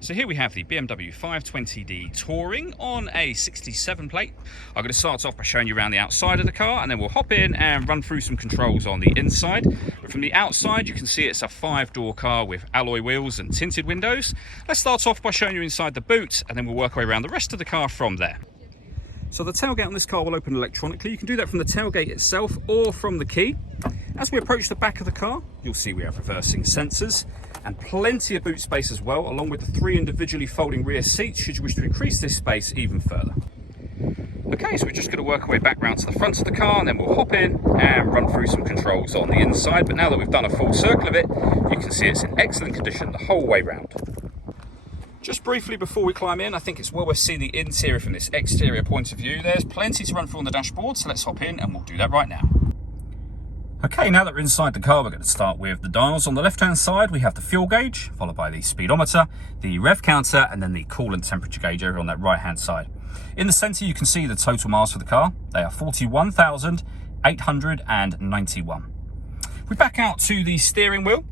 So here we have the BMW 520d Touring on a 67 plate. I'm going to start off by showing you around the outside of the car, and then we'll hop in and run through some controls on the inside. But from the outside you can see it's a 5-door car with alloy wheels and tinted windows. Let's start off by showing you inside the boot, and then we'll work our way around the rest of the car from there. So the tailgate on this car will open electronically. You can do that from the tailgate itself or from the key. As we approach the back of the car, you'll see we have reversing sensors and plenty of boot space as well, along with the 3 individually folding rear seats should you wish to increase this space even further. Okay, so we're just going to work our way back round to the front of the car, and then we'll hop in and run through some controls on the inside. But now that we've done a full circle of it, you can see it's in excellent condition the whole way round. Just briefly before we climb in, I think it's well worth seeing the interior from this exterior point of view. There's plenty to run through on the dashboard, so let's hop in and we'll do that right now. Okay, now that we're inside the car, we're going to start with the dials. On the left-hand side, we have the fuel gauge, followed by the speedometer, the rev counter, and then the coolant temperature gauge over on that right-hand side. In the centre, you can see the total miles for the car. They are 41,891. We back out to the steering wheel.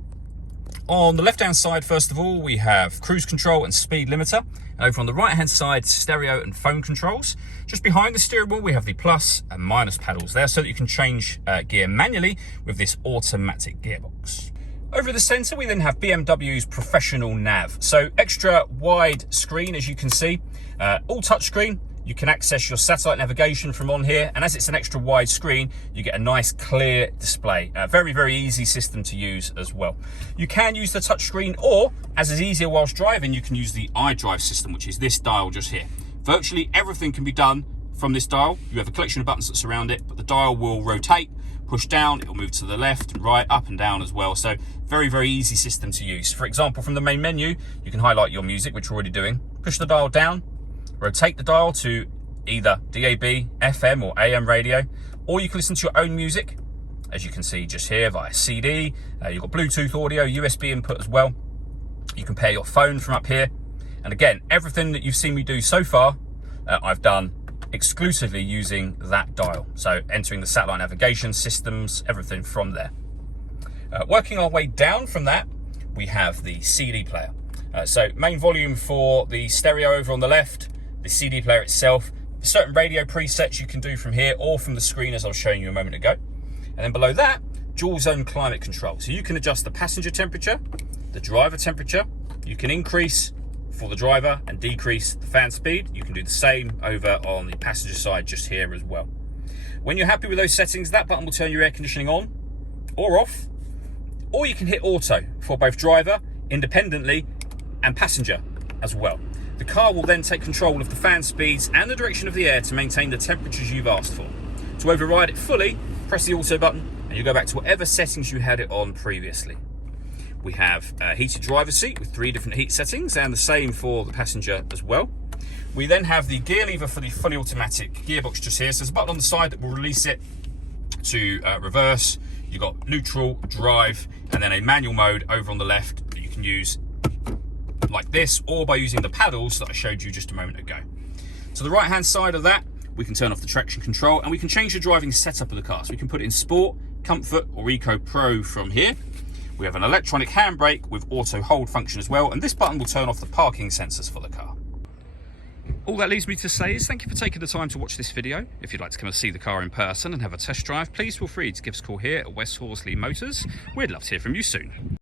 On the left-hand side, first of all, we have cruise control and speed limiter. And over on the right-hand side, stereo and phone controls. Just behind the steering wheel, we have the plus and minus pedals there so that you can change gear manually with this automatic gearbox. Over the centre, we then have BMW's professional nav. So extra wide screen, as you can see, all touchscreen. You can access your satellite navigation from on here, and as it's an extra wide screen, you get a nice clear display. Very, very easy system to use as well. You can use the touchscreen, or as is easier whilst driving, you can use the iDrive system, which is this dial just here. Virtually everything can be done from this dial. You have a collection of buttons that surround it, but the dial will rotate, push down, it will move to the left and right, up and down as well. So very, very easy system to use. For example, from the main menu, you can highlight your music, which we're already doing. Push the dial down, rotate the dial to either DAB, FM or AM radio, or you can listen to your own music, as you can see just here, via CD. You've got Bluetooth audio, USB input as well. You can pair your phone from up here. And again, everything that you've seen me do so far, I've done exclusively using that dial. So entering the satellite navigation systems, everything from there. Working our way down from that, we have the CD player. So main volume for the stereo over on the left, the CD player itself, certain radio presets you can do from here or from the screen as I was showing you a moment ago. And then below that, dual zone climate control. So you can adjust the passenger temperature, the driver temperature. You can increase for the driver and decrease the fan speed. You can do the same over on the passenger side just here as well. When you're happy with those settings, that button will turn your air conditioning on or off, or you can hit auto for both driver independently and passenger as well. The car will then take control of the fan speeds and the direction of the air to maintain the temperatures you've asked for. To override it fully, press the auto button and you go back to whatever settings you had it on previously. We have a heated driver's seat with 3 different heat settings, and the same for the passenger as well. We then have the gear lever for the fully automatic gearbox just here. So there's a button on the side that will release it to reverse. You've got neutral, drive, and then a manual mode over on the left that you can use like this, or by using the paddles that I showed you just a moment ago. To the right hand side of that, we can turn off the traction control and we can change the driving setup of the car. So we can put it in Sport, Comfort or Eco Pro from here. We have an electronic handbrake with auto hold function as well, and this button will turn off the parking sensors for the car. All that leaves me to say is thank you for taking the time to watch this video. If you'd like to come and see the car in person and have a test drive, please feel free to give us a call here at West Horsley Motors. We'd love to hear from you soon.